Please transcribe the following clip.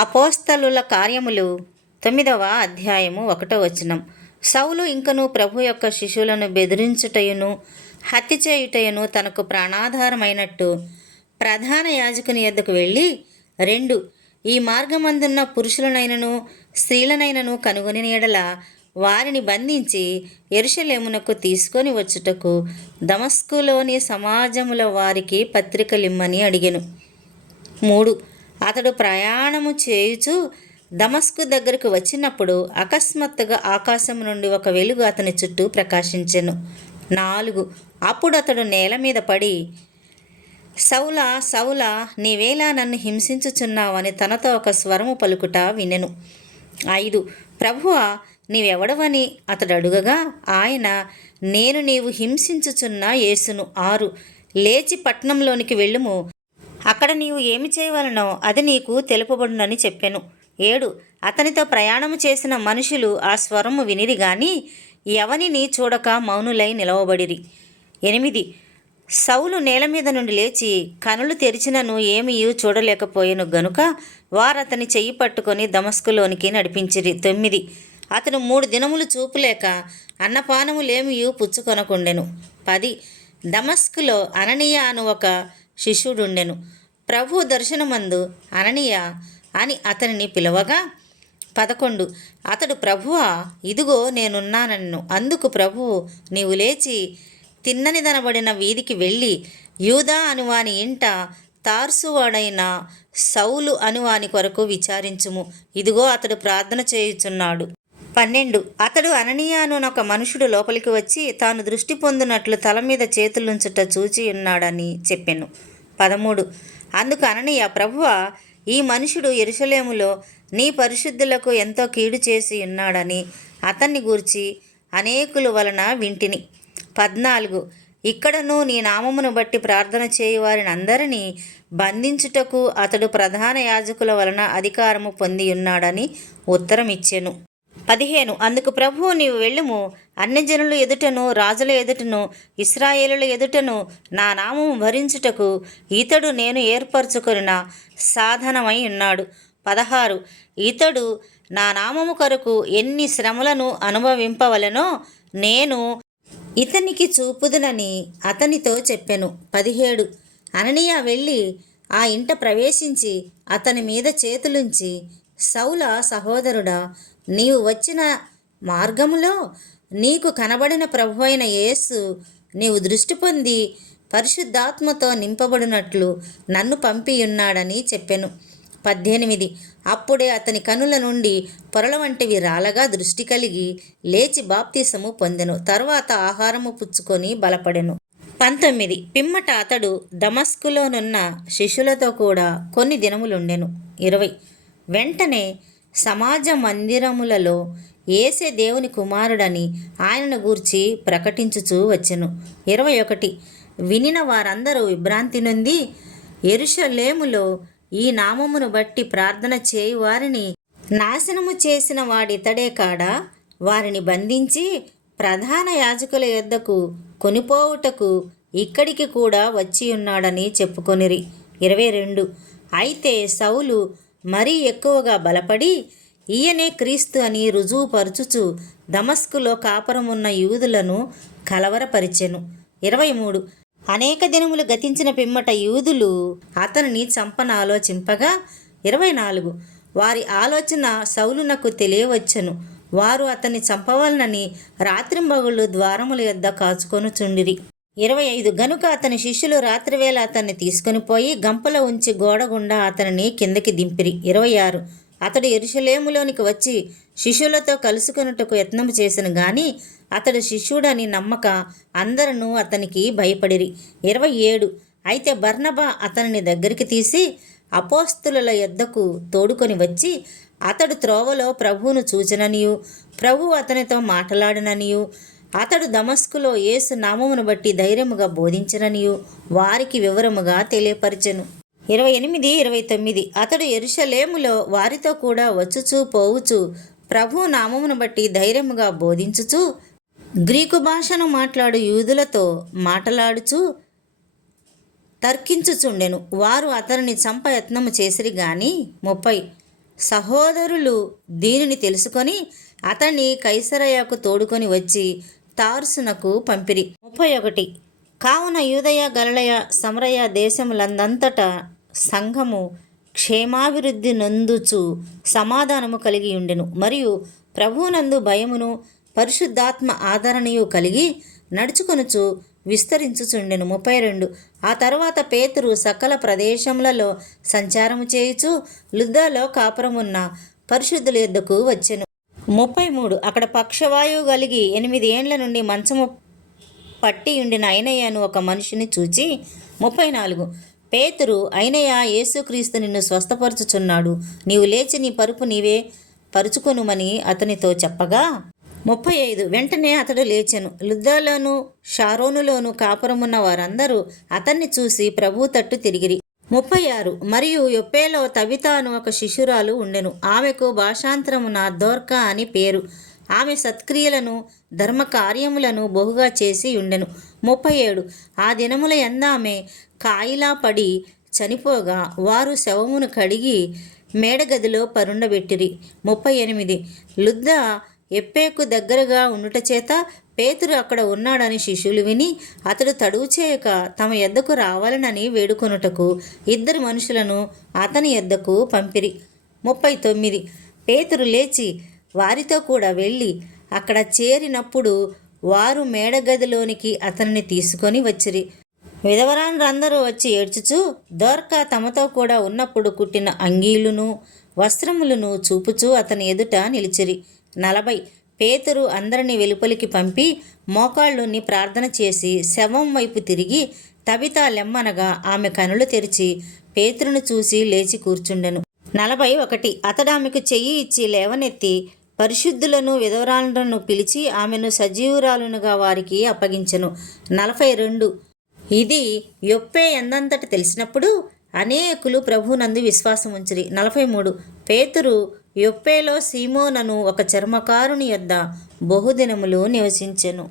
అపోస్తలుల కార్యములు 9వ అధ్యాయము 1వ వచనం. సౌలు ఇంకను ప్రభు యొక్క శిష్యులను బెదిరించుటయును హత్య చేయుటయును తనకు ప్రాణాధారమైనట్టు ప్రధాన యాజకుని యొద్దకు వెళ్ళి 2 ఈ మార్గమందున్న పురుషులనైనను స్త్రీలనైనను కనుగొని ఎడల వారిని బంధించి యెరూషలేమునకు తీసుకొని వచ్చుటకు దమస్కులోని సమాజముల వారికి పత్రికలిమ్మని అడిగెను. 3 అతడు ప్రయాణము చేయుచు దమస్కు దగ్గరకు వచ్చినప్పుడు అకస్మాత్తుగా ఆకాశం నుండి ఒక వెలుగు అతని చుట్టూ ప్రకాశించెను. 4 అప్పుడు అతడు నేల మీద పడి, సౌలా సౌలా, నీవేలా నన్ను హింసించుచున్నావని తనతో ఒక స్వరము పలుకుట వినెను. 5 ప్రభువా, నీవెవడవని అతడు అడుగగా ఆయన, నేను నీవు హింసించుచున్న యేసును. 6 లేచి పట్టణంలోనికి వెళ్ళుము, అక్కడ నీవు ఏమి చేయవలనో అది నీకు తెలుపబడునని చెప్పెను. 7 అతనితో ప్రయాణము చేసిన మనుషులు ఆ స్వరము వినిరి గాని ఎవనిని చూడక మౌనులై నిలవబడిరి. 8 సౌలు నేల మీద నుండి లేచి కనులు తెరిచినను ఏమీయూ చూడలేకపోయెను గనుక వారతని చెయ్యి పట్టుకొని దమస్కులోనికి నడిపించిరి. 9 అతను 3 దినములు చూపులేక అన్నపానములేమియూ పుచ్చుకొనకుండెను. 10 దమస్కులో అననీయ అను ఒక శిష్యుడుండెను. ప్రభు దర్శనమందు అననీయ అని అతనిని పిలవగా 11 అతడు, ప్రభువా, ఇదిగో నేనున్నానన్ను. అందుకు ప్రభువు, నీవు లేచి తిన్ననిదనబడిన వీధికి వెళ్ళి యూదా అనువాని ఇంట తార్సువాడైన సౌలు అనువాని కొరకు విచారించుము. ఇదిగో అతడు ప్రార్థన చేయుచున్నాడు. 12 అతడు అననీయ అనునొక మనుషుడు లోపలికి వచ్చి తాను దృష్టి పొందినట్లు తల మీద చేతులుంచుట చూచి ఉన్నాడని చెప్పెను. 13 అందుకు అననీయ, ప్రభువా, ఈ మనుషుడు యెరూషలేములో నీ పరిశుద్ధులకు ఎంతో కీడు చేసి ఉన్నాడని అతన్ని గూర్చి అనేకుల వలన వింటిని. 14 ఇక్కడను నీ నామమును బట్టి ప్రార్థన చేయువారిని అందరినీ బంధించుటకు అతడు ప్రధాన యాజకుల వలన అధికారము పొంది ఉన్నాడని ఉత్తరం ఇచ్చెను. 15 అందుకు ప్రభువు, నీవు వెళ్ళుము, అన్యజనుల ఎదుటను రాజుల ఎదుటను ఇశ్రాయేలుల ఎదుటను నా నామము భరించుటకు ఇతడు నేను ఏర్పరచుకొనిన సాధనమై ఉన్నాడు. 16 ఇతడు నా నామము కొరకు ఎన్ని శ్రమలను అనుభవింపవలెనో నేను ఇతనికి చూపుదునని అతనితో చెప్పెను. 17 అననీయ వెళ్ళి ఆ ఇంట ప్రవేశించి అతని మీద చేతులుంచి, సౌల సహోదరుడా, నీవు వచ్చిన మార్గములో నీకు కనబడిన ప్రభువైన యేసు నీవు దృష్టి పొంది పరిశుద్ధాత్మతో నింపబడినట్లు నన్ను పంపియున్నాడని చెప్పెను. 18 అప్పుడే అతని కనుల నుండి పొరల వంటివి రాలగా దృష్టి కలిగి లేచి బాప్తిసము పొందెను. తరువాత ఆహారము పుచ్చుకొని బలపడెను. 19 పిమ్మట అతడు దమస్కులోనున్న శిష్యులతో కూడా కొన్ని దినములుండెను. 20 వెంటనే సమాజ మందిరములలో యేసే దేవుని కుమారుడని ఆయనను గూర్చి ప్రకటించుచూ వచ్చెను. 21 వినిన వారందరూ విభ్రాంతి నొంది యెరూషలేములో ఈ నామమును బట్టి ప్రార్థన చేయు వారిని నాశనము చేసిన వాడితడే కాడా, వారిని బంధించి ప్రధాన యాజకుల యొద్దకు కొనిపోవుటకు ఇక్కడికి కూడా వచ్చి ఉన్నాడని చెప్పుకొనిరి. 22 అయితే సౌలు మరీ ఎక్కువగా బలపడి ఈయనే క్రీస్తు అని రుజువుపరచుచు దమస్కులో కాపురమున్న యూదులను కలవరపరిచెను. 23 అనేక దినములు గతించిన పిమ్మట యూదులు అతనిని చంపనాలోచింపగా 24 వారి ఆలోచన సౌలునకు తెలియవచ్చెను. వారు అతన్ని చంపవలనని రాత్రింబగళ్ళు ద్వారముల యొద్ద కాచుకొనుచుండిరి. 25 గనుక అతని శిష్యులు రాత్రివేళ అతన్ని తీసుకొని పోయి గంపలో ఉంచి గోడ గుండా అతనిని కిందకి దింపిరి. 26 అతడు యెరూషలేములోనికి వచ్చి శిష్యులతో కలుసుకొనుటకు యత్నము చేసెను గాని అతడు శిష్యుడని నమ్మక అందరూ అతనికి భయపడిరి. 27 అయితే బర్నబా అతనిని దగ్గరికి తీసి అపోస్తలుల యొద్దకు తోడుకొని వచ్చి అతడు త్రోవలో ప్రభువును చూచెననియు ప్రభువు అతనితో మాట్లాడిననియు అతడు దమస్కులో యేసు నామమును బట్టి ధైర్యముగా బోధించననియు వారికి వివరముగా తెలియపరిచెను. 28, 29 అతడు యెరూషలేములో వారితో కూడా వచ్చుచూ పోవుచు ప్రభు నామమును బట్టి ధైర్యముగా బోధించుచు గ్రీకు భాషను మాట్లాడు యూదులతో మాటలాడుచు తర్కించుచుండెను. వారు అతనిని చంపయత్నము చేసిరి గాని 30 సహోదరులు దీనిని తెలుసుకొని అతన్ని కైసరయకు తోడుకొని వచ్చి తార్సునకు పంపిరి. 31. కావున యూదయ గలిలయ సమరయ దేశములందంతటా సంఘము క్షేమాభివృద్ధి నొందుచు సమాధానము కలిగి ఉండెను, మరియు ప్రభువునందు భయమును పరిశుద్ధాత్మ ఆదరణయు కలిగి నడుచుకొనుచు విస్తరించుచుండెను. 32. ఆ తర్వాత పేతురు సకల ప్రదేశములలో సంచారము చేయుచు లుద్దలో కాపురమున్న పరిశుద్ధుల యొద్దకు వచ్చెను. 33. అక్కడ పక్షవాయువు కలిగి 8 ఏండ్ల నుండి మంచము పట్టి ఉండిన ఐనయ్యను ఒక మనిషిని చూచి 34. పేతురు, ఐనయ్య, యేసుక్రీస్తు నిన్ను స్వస్థపరచుచున్నాడు, నీవు లేచి నీ పరుపు నీవే పరుచుకొనుమని అతనితో చెప్పగా 35. వెంటనే అతడు లేచెను. లుద్దలోను షారోనులోను కాపురమున్న వారందరూ అతన్ని చూసి ప్రభువు తట్టు తిరిగిరి. 36. మరియు యొప్పేలో తబిత అను ఒక శిశురాలు ఉండెను. ఆమెకు భాషాంతరమున దోర్కా అని పేరు. ఆమె సత్క్రియలను ధర్మకార్యములను బహుగా చేసి ఉండెను. 37. ఆ దినముల యందామె కాయిలా పడి చనిపోగా వారు శవమును కడిగి మేడగదిలో పరుండబెట్టిరి. 38. లుద్ద ఎప్పేకు దగ్గరగా ఉండుట చేత పేతురు అక్కడ ఉన్నాడని శిష్యులు విని అతడు తడువు చేయక తమ యొద్దకు రావాలనని వేడుకొనుటకు 2 మనుషులను అతని యొద్దకు పంపిరి. 39. పేతురు లేచి వారితో కూడా వెళ్ళి అక్కడ చేరినప్పుడు వారు మేడగదిలోనికి అతనిని తీసుకొని వచ్చిరి. విధవరాండ్రందరూ వచ్చి ఏడ్చుచు దోర్కా తమతో కూడా ఉన్నప్పుడు కుట్టిన అంగీలును వస్త్రములను చూపుచూ అతని ఎదుట నిలిచిరి. 40. పేతురు అందరినీ వెలుపలికి పంపి మోకాళ్ళుని ప్రార్థన చేసి శవం వైపు తిరిగి తబిత లెమ్మనగా ఆమె కనులు తెరిచి పేతురును చూసి లేచి కూర్చుండెను. 41. అతడు ఆమెకు చెయ్యి ఇచ్చి లేవనెత్తి పరిశుద్ధులను విధవరాండ్రను పిలిచి ఆమెను సజీవురాలునుగా వారికి అప్పగించెను. 42. ఇది యొప్పే ఎందంతటి తెలిసినప్పుడు అనేకులు ప్రభువునందు విశ్వాసం ఉంచిరి. 43. పేతురు యొప్పేలో సీమోనను ఒక చర్మకారుని యొద్ద బహుదినములు నివసించెను.